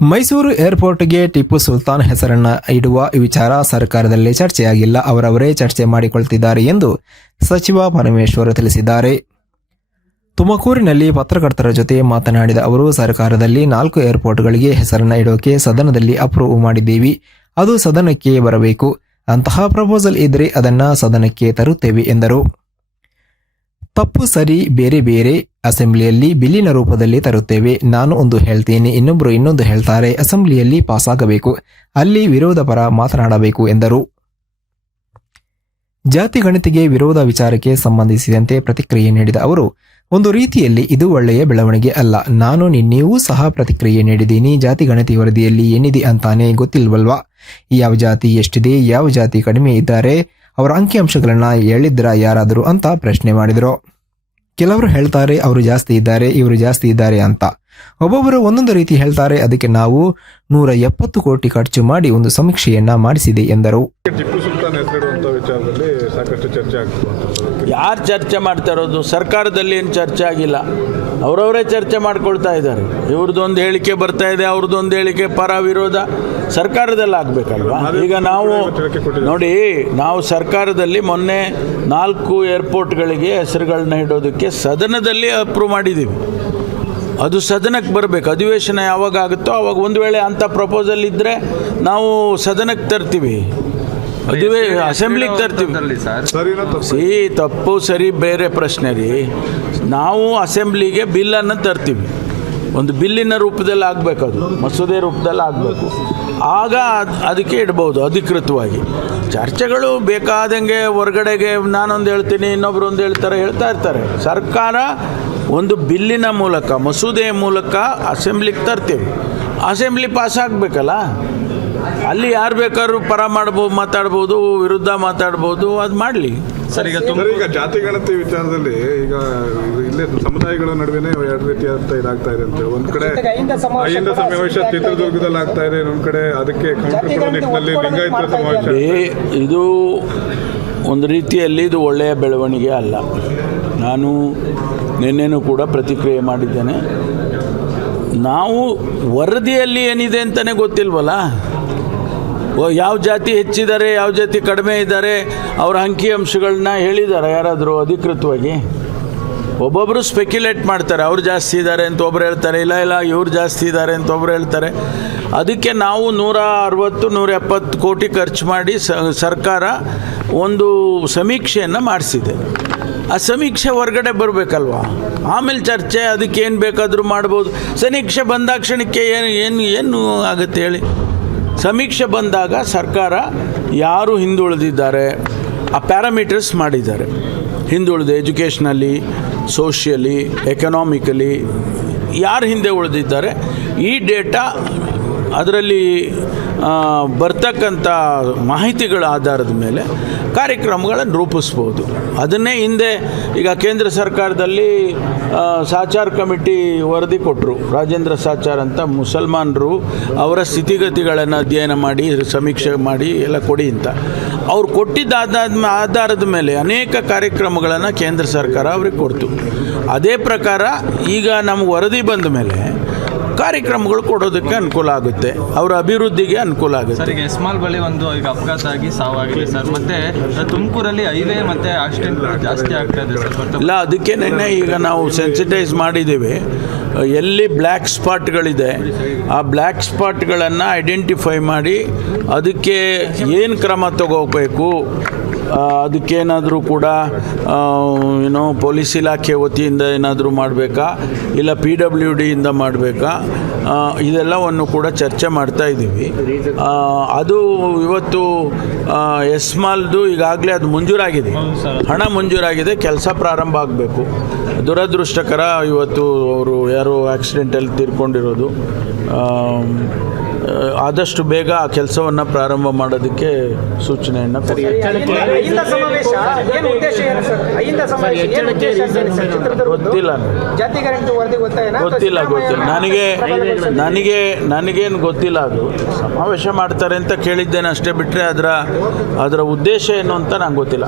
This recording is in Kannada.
ಮೈಸೂರು ಏರ್ಪೋರ್ಟ್ಗೆ ಟಿಪ್ಪು ಸುಲ್ತಾನ್ ಹೆಸರನ್ನ ಇಡುವ ವಿಚಾರ ಸರ್ಕಾರದಲ್ಲಿ ಚರ್ಚೆಯಾಗಿಲ್ಲ, ಅವರವರೇ ಚರ್ಚೆ ಮಾಡಿಕೊಳ್ತಿದ್ದಾರೆ ಎಂದು ಸಚಿವ ಪರಮೇಶ್ವರ್ ತಿಳಿಸಿದ್ದಾರೆ. ತುಮಕೂರಿನಲ್ಲಿ ಪತ್ರಕರ್ತರ ಜೊತೆ ಮಾತನಾಡಿದ ಅವರು, ಸರ್ಕಾರದಲ್ಲಿ 4 ಏರ್ಪೋರ್ಟ್ಗಳಿಗೆ ಹೆಸರನ್ನ ಇಡೋಕೆ ಸದನದಲ್ಲಿ ಅಪ್ರೂವ್ ಮಾಡಿದ್ದೀವಿ, ಅದು ಸದನಕ್ಕೆ ಬರಬೇಕು. ಅಂತಹ ಪ್ರಪೋಸಲ್ ಇದ್ರೆ ಅದನ್ನ ಸದನಕ್ಕೆ ತರುತ್ತೇವೆ ಎಂದರು. ತಪ್ಪು ಸರಿ ಬೇರೆ ಬೇರೆ, ಅಸೆಂಬ್ಲಿಯಲ್ಲಿ ಬಿಲ್ಲಿನ ರೂಪದಲ್ಲಿ ತರುತ್ತೇವೆ. ನಾನು ಒಂದು ಹೇಳ್ತೀನಿ, ಇನ್ನೊಬ್ಬರು ಇನ್ನೊಂದು ಹೇಳ್ತಾರೆ. ಅಸೆಂಬ್ಲಿಯಲ್ಲಿ ಪಾಸ್ ಆಗಬೇಕು, ಅಲ್ಲಿ ವಿರೋಧ ಪರ ಮಾತನಾಡಬೇಕು ಎಂದರು. ಜಾತಿ ಗಣತಿಗೆ ವಿರೋಧ ವಿಚಾರಕ್ಕೆ ಸಂಬಂಧಿಸಿದಂತೆ ಪ್ರತಿಕ್ರಿಯೆ ನೀಡಿದ ಅವರು, ಒಂದು ರೀತಿಯಲ್ಲಿ ಇದು ಒಳ್ಳೆಯ ಬೆಳವಣಿಗೆ ಅಲ್ಲ. ನಾನು ನಿನ್ನೆಯೂ ಸಹ ಪ್ರತಿಕ್ರಿಯೆ ನೀಡಿದ್ದೀನಿ. ಜಾತಿ ಗಣತಿ ವರದಿಯಲ್ಲಿ ಏನಿದೆ ಅಂತಾನೆ ಗೊತ್ತಿಲ್ವಲ್ವಾ? ಯಾವ ಜಾತಿ ಎಷ್ಟಿದೆ, ಯಾವ ಜಾತಿ ಕಡಿಮೆ ಇದ್ದಾರೆ, ಅವರ ಅಂಕಿಅಂಶಗಳನ್ನ ಹೇಳಿದ್ರ ಯಾರಾದರೂ ಅಂತ ಪ್ರಶ್ನೆ ಮಾಡಿದರು. ಕೆಲವರು ಹೇಳ್ತಾರೆ ಅವರು ಜಾಸ್ತಿ ಇದ್ದಾರೆ, ಇವರು ಜಾಸ್ತಿ ಇದ್ದಾರೆ ಅಂತ. ಒಬ್ಬೊಬ್ಬರು ಒಂದೊಂದು ರೀತಿ ಹೇಳ್ತಾರೆ. ಅದಕ್ಕೆ ನಾವು 170 ಕೋಟಿ ಖರ್ಚು ಮಾಡಿ ಒಂದು ಸಮೀಕ್ಷೆಯನ್ನ ಮಾಡಿಸಿದೆ ಎಂದರು. ಟಿಪ್ಪು ಸುಲ್ತಾನ್ ಹೆಸರಿಡುವಂಥ ವಿಚಾರದಲ್ಲಿ ಸಾಕಷ್ಟು ಚರ್ಚೆ ಆಗ್ತದೆ. ಯಾರು ಚರ್ಚೆ ಮಾಡ್ತಾ ಇರೋದು? ಸರ್ಕಾರದಲ್ಲಿ ಏನು ಚರ್ಚೆ ಆಗಿಲ್ಲ, ಅವರವರೇ ಚರ್ಚೆ ಮಾಡ್ಕೊಳ್ತಾ ಇದ್ದಾರೆ. ಇವ್ರದ್ದೊಂದು ಹೇಳಿಕೆ ಬರ್ತಾ ಇದೆ, ಅವ್ರದ್ದೊಂದು ಹೇಳಿಕೆ ಪರ ವಿರೋಧ ಸರ್ಕಾರದಲ್ಲಿ ಆಗಬೇಕಲ್ವಾ? ಈಗ ನಾವು ನೋಡಿ, ನಾವು ಸರ್ಕಾರದಲ್ಲಿ ಮೊನ್ನೆ 4 ಏರ್ಪೋರ್ಟ್ಗಳಿಗೆ ಹೆಸರುಗಳನ್ನ ಇಡೋದಕ್ಕೆ ಸದನದಲ್ಲಿ ಅಪ್ರೂವ್ ಮಾಡಿದ್ದೀವಿ. ಅದು ಸದನಕ್ಕೆ ಬರಬೇಕು. ಅಧಿವೇಶನ ಯಾವಾಗ ಆಗುತ್ತೋ ಆವಾಗ ಒಂದು ವೇಳೆ ಅಂಥ ಪ್ರಪೋಸಲ್ ಇದ್ದರೆ ನಾವು ಸದನಕ್ಕೆ ತರ್ತೀವಿ, ಅಸೆಂಬ್ಲಿಗೆ ತರ್ತೀವಿ. ತಪ್ಪು ಸರಿ ಬೇರೆ ಪ್ರಶ್ನೆ ರೀ. ನಾವು ಅಸೆಂಬ್ಲಿಗೆ ಬಿಲ್ಲನ್ನು ತರ್ತೀವಿ, ಒಂದು ಬಿಲ್ಲಿನ ರೂಪದಲ್ಲಿ ಆಗಬೇಕು, ಅದು ಮಸೂದೆ ರೂಪದಲ್ಲಿ ಆಗಬೇಕು. ಆಗ ಅದಕ್ಕೆ ಇಡ್ಬೋದು ಅಧಿಕೃತವಾಗಿ. ಚರ್ಚೆಗಳು ಬೇಕಾದಂಗೆ ಹೊರಗಡೆಗೆ ನಾನೊಂದು ಹೇಳ್ತೀನಿ, ಇನ್ನೊಬ್ರು ಒಂದು ಹೇಳ್ತಾ ಇರ್ತಾರೆ. ಸರ್ಕಾರ ಒಂದು ಬಿಲ್ಲಿನ ಮೂಲಕ, ಮಸೂದೆಯ ಮೂಲಕ ಅಸೆಂಬ್ಲಿಗೆ ತರ್ತೀವಿ. ಅಸೆಂಬ್ಲಿ ಪಾಸ್ ಆಗಬೇಕಲ್ಲ, ಅಲ್ಲಿ ಯಾರು ಬೇಕಾದ್ರೂ ಪರ ಮಾತಾಡ್ಬೋದು, ವಿರುದ್ಧ ಮಾತಾಡ್ಬೋದು, ಅದು ಮಾಡಲಿ. ಸರ್, ಈಗ ಜಾತಿ ಗಣತಿ ವಿಚಾರದಲ್ಲಿ ಈಗ ಇಲ್ಲೇ ಸಮುದಾಯಗಳ ನಡುವೆ ಎರಡು ರೀತಿಯಾದಂಥ ಇದಾಗ್ತಾ ಇದೆ ಅಂತ. ಒಂದು ಕಡೆ ಅಹಿಂದ ಸಮಾವೇಶ ಚಿತ್ರದುರ್ಗದಲ್ಲಿ ಆಗ್ತಾ ಇದೆ, ಇನ್ನೊಂದು ಕಡೆ ಅದಕ್ಕೆ ಕೌಂಟರ್ ಕೊಡೋ ನಿಟ್ಟಿನಲ್ಲಿ ಲಿಂಗಾಯತರ ಸಮಾವೇಶ. ಇದು ಒಂದು ರೀತಿಯಲ್ಲಿ ಇದು ಒಳ್ಳೆಯ ಬೆಳವಣಿಗೆ ಅಲ್ಲ. ನಾನು ನಿನ್ನೆನೂ ಕೂಡ ಪ್ರತಿಕ್ರಿಯೆ ಮಾಡಿದ್ದೇನೆ. ನಾವು ವರದಿಯಲ್ಲಿ ಏನಿದೆ ಅಂತಲೇ ಗೊತ್ತಿಲ್ವಲ್ಲ, ಯಾವ ಜಾತಿ ಹೆಚ್ಚಿದ್ದಾರೆ, ಯಾವ ಜಾತಿ ಕಡಿಮೆ ಇದ್ದಾರೆ, ಅವರ ಅಂಕಿಅಂಶಗಳನ್ನ ಹೇಳಿದ್ದಾರೆ ಯಾರಾದರೂ ಅಧಿಕೃತವಾಗಿ? ಒಬ್ಬೊಬ್ಬರು ಸ್ಪೆಕ್ಯುಲೇಟ್ ಮಾಡ್ತಾರೆ, ಅವ್ರು ಜಾಸ್ತಿ ಇದ್ದಾರೆ ಅಂತ ಒಬ್ರು ಹೇಳ್ತಾರೆ, ಇಲ್ಲ ಇವ್ರು ಜಾಸ್ತಿ ಇದ್ದಾರೆ ಅಂತ ಒಬ್ರು ಹೇಳ್ತಾರೆ. ಅದಕ್ಕೆ ನಾವು 160-170 ಕೋಟಿ ಖರ್ಚು ಮಾಡಿ ಸರ್ಕಾರ ಒಂದು ಸಮೀಕ್ಷೆಯನ್ನು ಮಾಡಿಸಿದೆ. ಆ ಸಮೀಕ್ಷೆ ಹೊರಗಡೆ ಬರಬೇಕಲ್ವ, ಆಮೇಲೆ ಚರ್ಚೆ, ಅದಕ್ಕೇನು ಬೇಕಾದರೂ ಮಾಡ್ಬೋದು. ಸಮೀಕ್ಷೆ ಬಂದಾಕ್ಷಣಕ್ಕೆ ಏನು ಆಗುತ್ತೆ ಹೇಳಿ? ಸಮೀಕ್ಷೆ ಬಂದಾಗ ಸರ್ಕಾರ ಯಾರು ಹಿಂದುಳಿದಿದ್ದಾರೆ ಆ ಪ್ಯಾರಾಮೀಟರ್ಸ್ ಮಾಡಿದ್ದಾರೆ. ಹಿಂದುಳಿದ ಎಜುಕೇಷ್ನಲ್ಲಿ, ಸೋಷಿಯಲಿ, ಎಕನಾಮಿಕಲಿ ಯಾರು ಹಿಂದೆ ಉಳಿದಿದ್ದಾರೆ, ಈ ಡೇಟಾ ಅದರಲ್ಲಿ ಬರ್ತಕ್ಕಂಥ ಮಾಹಿತಿಗಳ ಆಧಾರದ ಮೇಲೆ ಕಾರ್ಯಕ್ರಮಗಳನ್ನು ರೂಪಿಸ್ಬೋದು. ಅದನ್ನೇ ಹಿಂದೆ ಈಗ ಕೇಂದ್ರ ಸರ್ಕಾರದಲ್ಲಿ ಸಾಚಾರ್ ಕಮಿಟಿ ವರದಿ ಕೊಟ್ಟರು. ರಾಜೇಂದ್ರ ಸಾಚಾರ್ ಅಂತ ಮುಸಲ್ಮಾನರು, ಅವರ ಸ್ಥಿತಿಗತಿಗಳನ್ನು ಅಧ್ಯಯನ ಮಾಡಿ ಸಮೀಕ್ಷೆ ಮಾಡಿ ಎಲ್ಲ ಕೊಡಿ ಅಂತ ಅವ್ರು ಕೊಟ್ಟಿದ್ದ ಆಧಾರದ ಮೇಲೆ ಅನೇಕ ಕಾರ್ಯಕ್ರಮಗಳನ್ನು ಕೇಂದ್ರ ಸರ್ಕಾರ ಅವ್ರಿಗೆ ಕೊಡ್ತು. ಅದೇ ಪ್ರಕಾರ ಈಗ ನಮ್ಗೆ ವರದಿ ಬಂದ ಮೇಲೆ ಕಾರ್ಯಕ್ರಮಗಳು ಕೊಡೋದಕ್ಕೆ ಅನುಕೂಲ ಆಗುತ್ತೆ, ಅವರ ಅಭಿವೃದ್ಧಿಗೆ ಅನುಕೂಲ ಆಗುತ್ತೆ. ಸರ್, ಈಗ ಎಸ್ಮಾಲ್ ಬಳಿ ಒಂದು ಈಗ ಅಪಘಾತ ಆಗಿ ಸಾವಾಗಿದೆ ಸರ್. ಮತ್ತೆ ತುಮಕೂರಲ್ಲಿ ಹೈವೇ ಮತ್ತು ಆಕ್ಸಿಡೆಂಟ್ ಜಾಸ್ತಿ ಆಗ್ತಾ ಇದೆ ಸರ್. ಇಲ್ಲ, ಅದಕ್ಕೆ ಈಗ ನಾವು ಸೆನ್ಸಿಟೈಸ್ ಮಾಡಿದ್ದೀವಿ. ಎಲ್ಲಿ ಬ್ಲ್ಯಾಕ್ ಸ್ಪಾಟ್ಗಳಿದೆ ಆ ಬ್ಲ್ಯಾಕ್ ಸ್ಪಾಟ್ಗಳನ್ನು ಐಡೆಂಟಿಫೈ ಮಾಡಿ ಅದಕ್ಕೆ ಏನು ಕ್ರಮ ತಗೋಬೇಕು, ಅದಕ್ಕೇನಾದರೂ ಕೂಡ ಪೊಲೀಸ್ ಇಲಾಖೆ ವತಿಯಿಂದ ಏನಾದರೂ ಮಾಡಬೇಕಾ, ಇಲ್ಲ PWDಯಿಂದ ಮಾಡಬೇಕಾ, ಇದೆಲ್ಲವನ್ನು ಕೂಡ ಚರ್ಚೆ ಮಾಡ್ತಾ ಇದ್ದೀವಿ. ಅದು ಇವತ್ತು ಎಸ್ಮಾಲ್ದು ಈಗಾಗಲೇ ಅದು ಮಂಜೂರಾಗಿದೆ, ಹಣ ಮಂಜೂರಾಗಿದೆ, ಕೆಲಸ ಪ್ರಾರಂಭ ಆಗಬೇಕು. ದುರದೃಷ್ಟಕರ ಇವತ್ತು ಅವರು ಯಾರೋ ಆಕ್ಸಿಡೆಂಟಲ್ಲಿ ತೀರ್ಕೊಂಡಿರೋದು. ಆದಷ್ಟು ಬೇಗ ಆ ಕೆಲಸವನ್ನು ಪ್ರಾರಂಭ ಮಾಡೋದಕ್ಕೆ ಸೂಚನೆಯನ್ನು ಗೊತ್ತಿಲ್ಲ ನನಗೇನು ಗೊತ್ತಿಲ್ಲ. ಅದು ಸಮಾವೇಶ ಮಾಡ್ತಾರೆ ಅಂತ ಕೇಳಿದ್ದೇನೆ ಅಷ್ಟೇ ಬಿಟ್ಟರೆ ಅದರ ಉದ್ದೇಶ ಏನು ಅಂತ ನಂಗೆ ಗೊತ್ತಿಲ್ಲ.